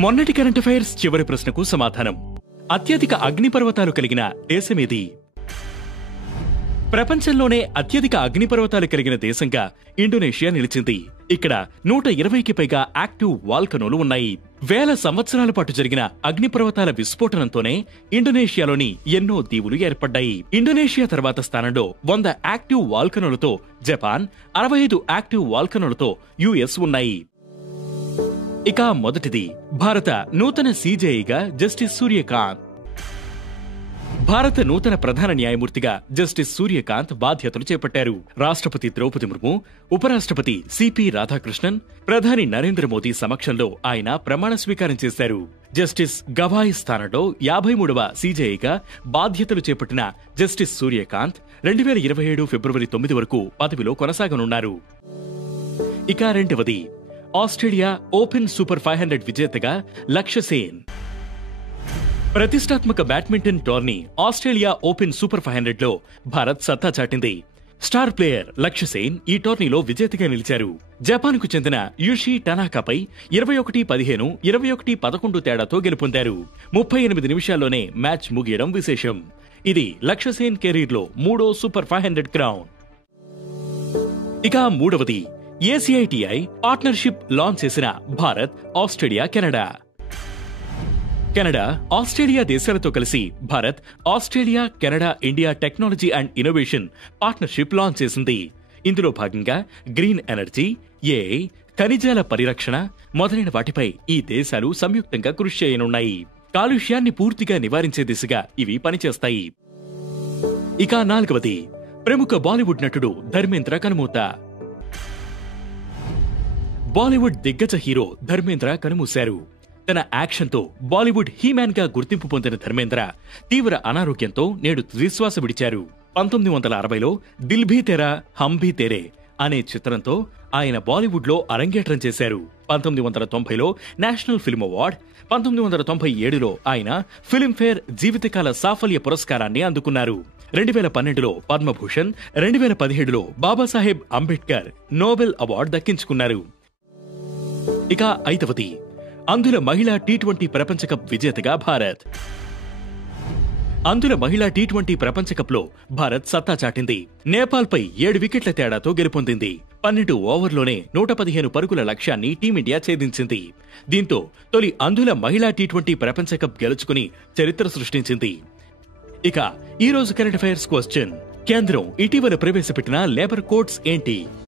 మొన్నటి current affairs చివరి ప్రశ్నకు సమాధానం. అత్యధిక అగ్నిపర్వతాలు కలిగిన దేశమేది? ప్రపంచంలోనే అత్యధిక అగ్నిపర్వతాలు కలిగిన దేశంగా ఇండోనేషియా నిలిచింది. ఇక్కడ 120కి పైగా యాక్టివ్ వాల్కనోలు ఉన్నాయి. వేల సంవత్సరాల పాటు జరిగిన అగ్నిపర్వతాల విస్ఫోటనంతోనే ఇండోనేషియాలోని ఎన్నో దీవులు ఏర్పడ్డాయి. ఇండోనేషియా తర్వాత స్థానంలో 100 యాక్టివ్ వాల్కనోలతో జపాన్, 65 యాక్టివ్ వాల్కనోలతో యుఎస్ ఉన్నాయి. ఇక మొదటిది భారత నూతన సీజేఐగా జస్టిస్ సూర్యకాంత్. భారత నూతన ప్రధాన న్యాయమూర్తిగా జస్టిస్ సూర్యకాంత్ బాధ్యతలు చేపట్టారు. రాష్ట్రపతి ద్రౌపది ముర్ము, ఉపరాష్ట్రపతి సిపి రాధాకృష్ణన్, ప్రధాని నరేంద్ర మోదీ సమక్షంలో ఆయన ప్రమాణ స్వీకారం చేశారు. జస్టిస్ గవాయ్ స్థానంలో 53వ సీజేఐగా బాధ్యతలు చేపట్టిన జస్టిస్ సూర్యకాంత్ 2027 ఫిబ్రవరి 9 వరకు పదవిలో కొనసాగనున్నారు. ఇక రెండవది ఆస్ట్రేలియా ఓపెన్ సూపర్ 500 విజేతగా లక్ష్య సేన్. ప్రతిష్టాత్మక badminton tourney Australia Open super 500లో భారత్ సత్తా చాటింది. స్టార్ ప్లేయర్ లక్ష్య సేన్ ఈ టోర్నీలో విజేతగా నిలిచారు. జపాన్కు చెందిన యుషి టనాకాపై 21-15, 21-11 తేడాతో గెలుపొందారు. 38 నిమిషాల్లోనే మ్యాచ్ ముగియడం విశేషం. ఇది లక్ష్య సేన్ కెరీర్లో 3వ సూపర్ 500 క్రౌన్. ఇక మూడవది ఏసీఐటీఐ పార్ట్నర్షిప్ లాంచ్ చేసిన Bharat, Australia, Canada. Canada, Australia దేశాలతో కలిసి Bharat, Australia, Canada, India technology and innovation partnership launch చేసింది. ఇందులో భాగంగా గ్రీన్ ఎనర్జీ, ఏఐ, ఖనిజాల పరిరక్షణ మొదలైన వాటిపై ఈ దేశాలు సంయుక్తంగా కృషి చేయనున్నాయి. కాలుష్యాన్ని పూర్తిగా నివారించే దిశగా ఇవి పనిచేస్తాయి. ఇక నాలుగవది ప్రముఖ బాలీవుడ్ నటుడు ధర్మేంద్ర కనుమూత. బాలీవుడ్ దిగ్గజ హీరో ధర్మేంద్ర కనుమూశారు. తన యాక్షన్తో బాలీవుడ్ హీమ్యాన్ గా గుర్తింపు పొందిన ధర్మేంద్ర తీవ్ర అనారోగ్యంతో నేడు తుదిశ్వాస విడిచారు. 1960లో దిల్ భీ తెరా హమ్ భీ తెరే అనే చిత్రంతో ఆయన బాలీవుడ్ లో అరంగేట్రం చేశారు. 1990లో నేషనల్ ఫిల్మ్ అవార్డ్, 1997లో ఆయన ఫిల్మ్ఫేర్ జీవితకాల సాఫల్య పురస్కారాన్ని అందుకున్నారు. 2012లో పద్మభూషణ్, 2017లో బాబాసాహెబ్ అంబేద్కర్ నోబెల్ అవార్డు దక్కించుకున్నారు. ఇక ఐదవది అంధుల మహిళా టీ20 ప్రపంచ కప్ విజేతగా భారత్. అంధుల మహిళా టీ20 ప్రపంచ కప్ లో భారత్ సత్తా చాటింది. నేపాల్ పై 7 వికెట్ల తేడాతో గెలుపొందింది. 12 ఓవర్లోనే 115 పరుగుల లక్ష్యాన్ని టీమిండియా ఛేదించింది. దీంతో తొలి అంధుల మహిళా టీ20 ప్రపంచ కప్ గెలుచుకుని చరిత్ర సృష్టించింది. ఇక ఈ రోజు కరెంట్ అఫైర్స్ క్వశ్చన్: కేంద్రం ఇటీవల ప్రవేశపెట్టిన లేబర్ కోడ్స్ ఏంటి?